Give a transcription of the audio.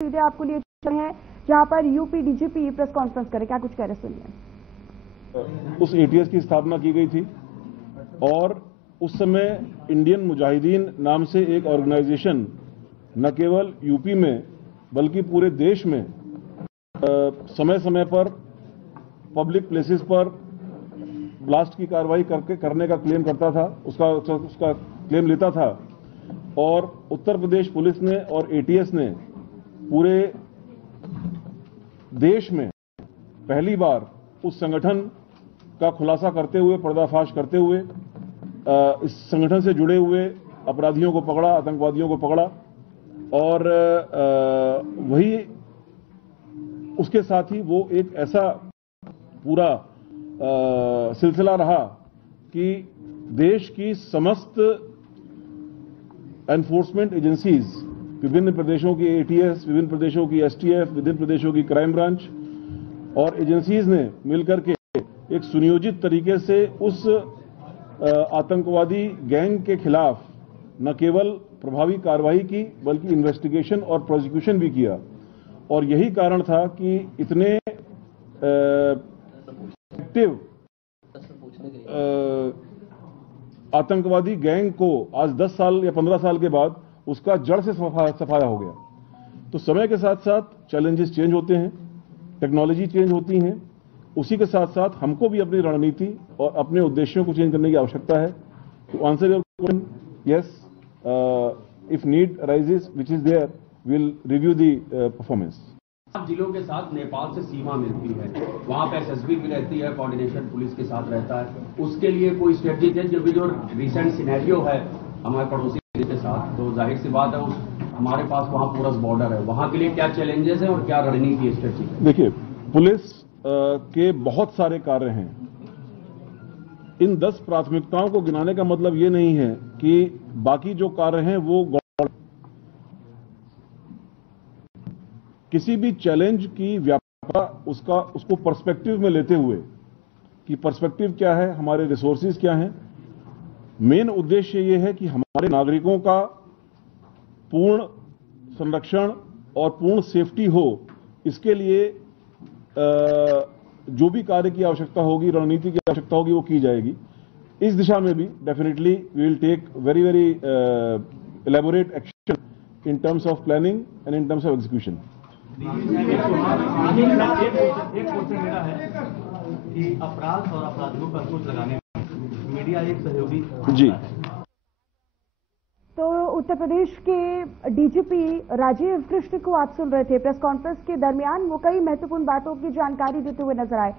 सीधे आपको लिए चले हैं जहां पर यूपी डीजीपी प्रेस कॉन्फ्रेंस करे, क्या कुछ कह रहे सुनिए। उस एटीएस की स्थापना की गई थी और उस समय इंडियन मुजाहिदीन नाम से एक ऑर्गेनाइजेशन न केवल यूपी में बल्कि पूरे देश में समय समय पर पब्लिक प्लेसेस पर ब्लास्ट की कार्रवाई करने का क्लेम करता था, उसका क्लेम लेता था। और उत्तर प्रदेश पुलिस ने और एटीएस ने पूरे देश में पहली बार उस संगठन का खुलासा करते हुए, पर्दाफाश करते हुए इस संगठन से जुड़े हुए अपराधियों को पकड़ा, आतंकवादियों को पकड़ा। और वही उसके साथ ही वो एक ऐसा पूरा सिलसिला रहा कि देश की समस्त एनफोर्समेंट एजेंसीज, विभिन्न प्रदेशों की एटीएस, विभिन्न प्रदेशों की एसटीएफ, विभिन्न प्रदेशों की क्राइम ब्रांच और एजेंसीज ने मिलकर के एक सुनियोजित तरीके से उस आतंकवादी गैंग के खिलाफ न केवल प्रभावी कार्रवाई की बल्कि इन्वेस्टिगेशन और प्रोसिक्यूशन भी किया। और यही कारण था कि इतने एक्टिव आतंकवादी गैंग को आज 10 साल या 15 साल के बाद उसका जड़ से सफाया हो गया। तो समय के साथ साथ चैलेंजेस चेंज होते हैं, टेक्नोलॉजी चेंज होती हैं, उसी के साथ साथ हमको भी अपनी रणनीति और अपने उद्देश्यों को चेंज करने की आवश्यकता है। To answer your question, yes, if need arises which is there, will review the performance. जिलों के साथ नेपाल से सीमा मिलती है, वहां पे एसएसबी भी रहती है, कोऑर्डिनेशन पुलिस के साथ रहता है, उसके लिए कोई स्ट्रेटेजी है? जो रिसेंट सिनेरियो है हमारे पड़ोसी के साथ, तो जाहिर सी बात है हमारे पास वहां पोरस बॉर्डर है, वहां के लिए क्या चैलेंजेस है और क्या रणनीति है, स्ट्रेटेजी? देखिए, पुलिस के बहुत सारे कार्य हैं। इन 10 प्राथमिकताओं को गिनाने का मतलब ये नहीं है कि बाकी जो कार्य हैं वो किसी भी चैलेंज की व्यापकता उसको पर्सपेक्टिव में लेते हुए कि पर्सपेक्टिव क्या है, हमारे रिसोर्सेज क्या हैं। मेन उद्देश्य ये है कि हमारे नागरिकों का पूर्ण संरक्षण और पूर्ण सेफ्टी हो। इसके लिए जो भी कार्य की आवश्यकता होगी, रणनीति की आवश्यकता होगी, वो की जाएगी। इस दिशा में भी definitely we will take very elaborate action in terms of planning and in terms of execution. एक क्वेश्चन मेरा है कि अपराध और अपराधियों पर अंकुश लगाने में मीडिया एक सहयोगी जी। तो उत्तर प्रदेश के डीजीपी राजीव कृष्ण को आप सुन रहे थे। प्रेस कॉन्फ्रेंस के दरमियान वो कई महत्वपूर्ण बातों की जानकारी देते हुए नजर आए।